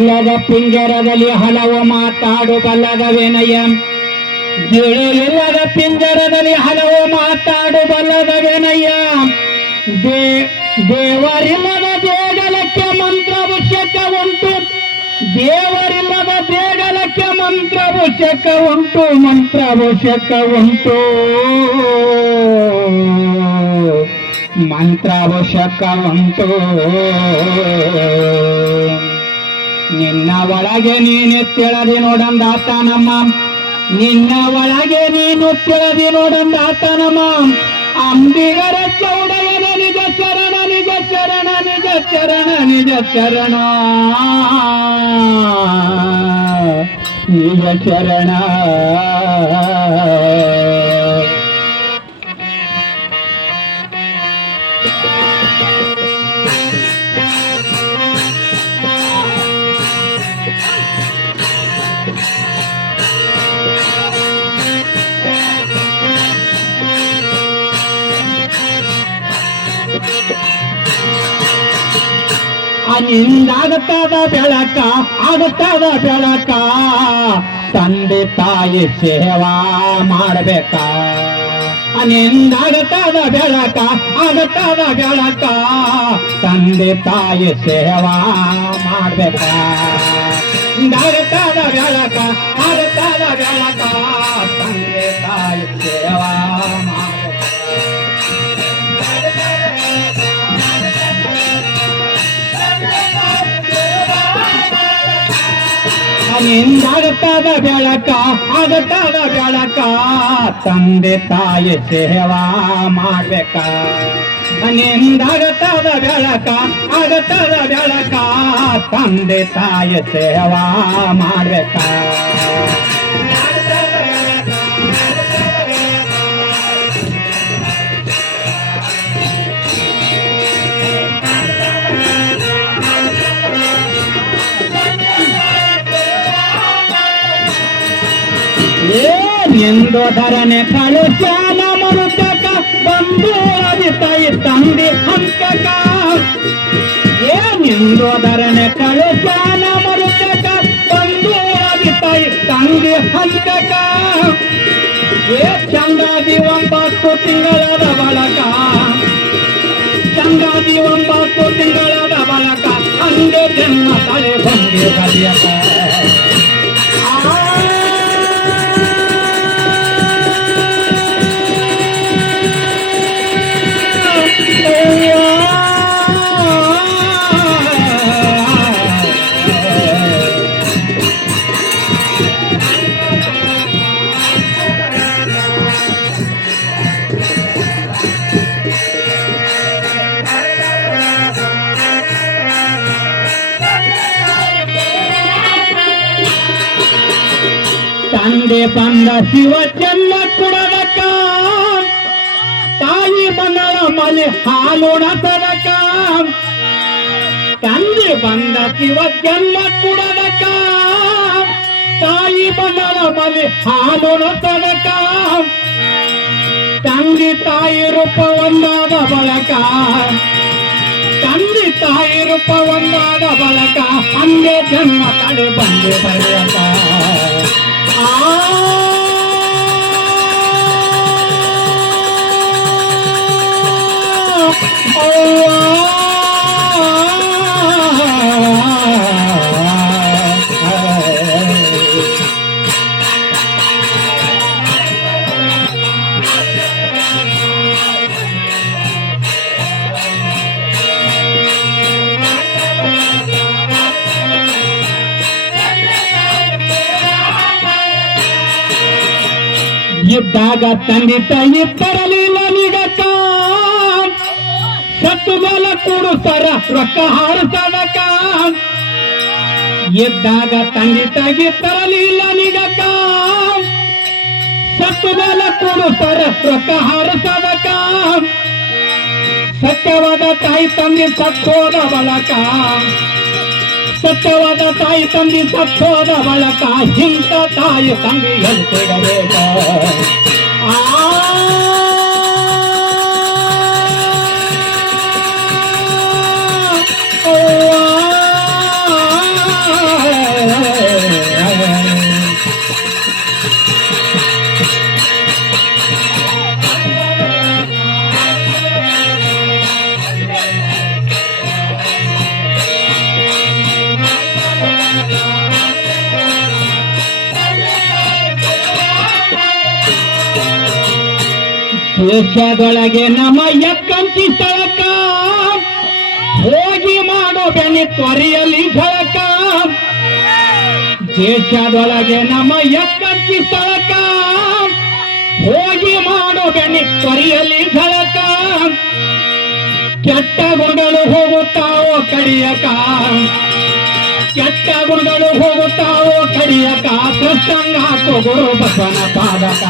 ಇಲ್ಲದ ಪಿಂಜರದಲ್ಲಿ ಹಲವು ಮಾತಾಡಬಲ್ಲದವೇನಯ್ಯ. ಇಲ್ಲದ ಪಿಂಜರದಲ್ಲಿ ಹಲವು ಮಾತಾಡಬಲ್ಲದವೇನಯ್ಯ. ದೇವರಿಲ್ಲದ ದೇಗಲಕ್ಕೆ ಮಂತ್ರವು ಶಕ ಉಂಟು. ದೇವರಿಲ್ಲದ ದೇಗಲಕ್ಕೆ ಮಂತ್ರವು ಶಕ ಉಂಟು. ಮಂತ್ರವು ಶಕ ಉಂಟು. ಮಂತ್ರಾವಶ್ಯಕ ಉಂಟು. ನಿನ್ನ ಒಳಗೆ ನೀನು ತಿಳದಿ ನೋಡಂದಾತನಮ್ಮ. ನಿನ್ನ ಒಳಗೆ ನೀನು ತಿಳದಿ ನೋಡಂದಾತನಮ್ಮ. ಅಂಬಿಗರ ಚೌಡಯನ ನಿಜ ಚರಣ ನಿಜ ಚರಣ ನಿಜ ಚರಣ ನಿಜ ಚರಣ ನಿಜ ಚರಣ. ನಿಂದಾಗುತ್ತದ ಬೆಳಕ ಆಗುತ್ತದ ಬೆಳಕ. ತಂದೆ ತಾಯಿ ಸೇವಾ ಮಾಡಬೇಕ. ನಿಂದಾಗುತ್ತದ ಬೆಳಕ ಆಗುತ್ತದ ಬೆಳಕ. ತಂದೆ ತಾಯಿ ಸೇವಾ ಮಾಡಬೇಕ. ನಿಂದಾಗುತ್ತದ ಬೆಳಕ ಆಗುತ್ತದ ಬೆಳಕ. ತಂದೆ ತಾಯಿ ಸೇವಾ ನಿಂದಾಗುತ್ತದ ಬೆಳಕ ಆಗುತ್ತದ ಬೆಳಕ. ತಂದೆ ತಾಯಿ ಸೇವಾ ಮಾಡ್ಬೇಕ. ನಿಂದಾಗುತ್ತದ ಬೆಳಕ ಆಗುತ್ತದ ಬೆಳಕ. ತಂದೆ ತಾಯಿ ಸೇವಾ ಮಾಡ್ಬೇಕ. ನಿಂದು ಧರಣೆ ಕಳುಚಾನ ಮರುತಕ ಬಂದು ತಾಯಿ ತಂದೆ ಹಂತಕ. ನಿಂದು ಧರಣೆ ಕಳುಚಾನ ಮರುತಕ ಬಂದು ತಾಯಿ ತಂದೆ ಹಂತಕ. ಚಂಗಾದಿ 9 ತಿಂಗಳದ ಬಳಕ. ಚಂಗಾದಿ 9 ತಿಂಗಳದ ಬಳಕ. ಹಂಗೆ ಜನ್ಮ ತಲೆ ಬಂದೆ ಬಲಿಯಕ. ತಂದೆ ಬಂದ ಶಿವ ಜನ್ಮ ಕೊಡದಕ. ತಾಯಿ ಬಂದಳ ಮನೆ ಹಾಲೋಣ ಸದಕ. ತಂದೆ ಬಂದ ಶಿವ ಜನ್ಮ ಕೊಡದಕ. ತಾಯಿ ಬಂದಳ ಮನೆ ಹಾಲೋಣ ಸದಕ. ತಂದೆ ತಾಯಿ ರೂಪ ಒಂದಾದ ಬಳಕ. ತಂದೆ ತಾಯಿ ರೂಪ ಒಂದಾದ ಬಳಕ. ಹಂಗೆ ಜನ್ಮ ತಡೆ ಬಂದೆ ಬರೆಯಕ. ಇದ್ದಾಗ ತಂದೆ ತಾಯಿ ತರಲಿಲ್ಲ ನಿಗಕ. ಸತ್ತು ಬಲ ಕೊಡು ಸರ ರೊಕ್ಕ ಹಾರಿಸದಕ. ಇದ್ದಾಗ ತಂದೆ ತಾಯಿ ತರಲಿಲ್ಲ ನಿಗಕ. ಸತ್ತು ಬಲ ಕೊಡು ಸರ ರೊಕ್ಕ ಹಾರಿಸದಕ. ಸತ್ಯವಾದ ತಾಯಿ ತಂದೆ ಸತ್ತೋದ ಬಳಕ. ಸತ್ಯವಾದ ತಾಯಿ ತಂದೆ ಸತ್ತೋದ ಬಳಕ. ಇಂಥ ತಾಯಿ ತಂದೆ ಎಲ್ಲಿ ಸಿಗಬೇಕ. ದೇಶದೊಳಗೆ ನಮ್ಮ ಎಕ್ಕಂಚಿ ಸ್ಥಳಕ್ಕ ಹೋಗಿ ಮಾಡೋ ಬೆನಿ ತ್ವರಿಯಲ್ಲಿ ಝಳಕ ದೇಶದೊಳಗೆ ನಮ್ಮ ಎಕ್ಕಂಚಿ ಸ್ಥಳಕ್ಕ ಹೋಗಿ ಮಾಡೋ ಬೆನಿ ತ್ವರಿಯಲ್ಲಿ ಝಳಕ ಕೆಟ್ಟ ಗುಣಗಳು ಹೋಗುತ್ತಾವೋ ಕಡಿಯಕ ಕೆಟ್ಟ ಗುಣಗಳು ಹೋಗುತ್ತಾವೋ ಕಡಿಯಕ ಪ್ರಸಂಗ ಹಾಕೋ ಗುರು ಬಸವನ ಪಾದಕ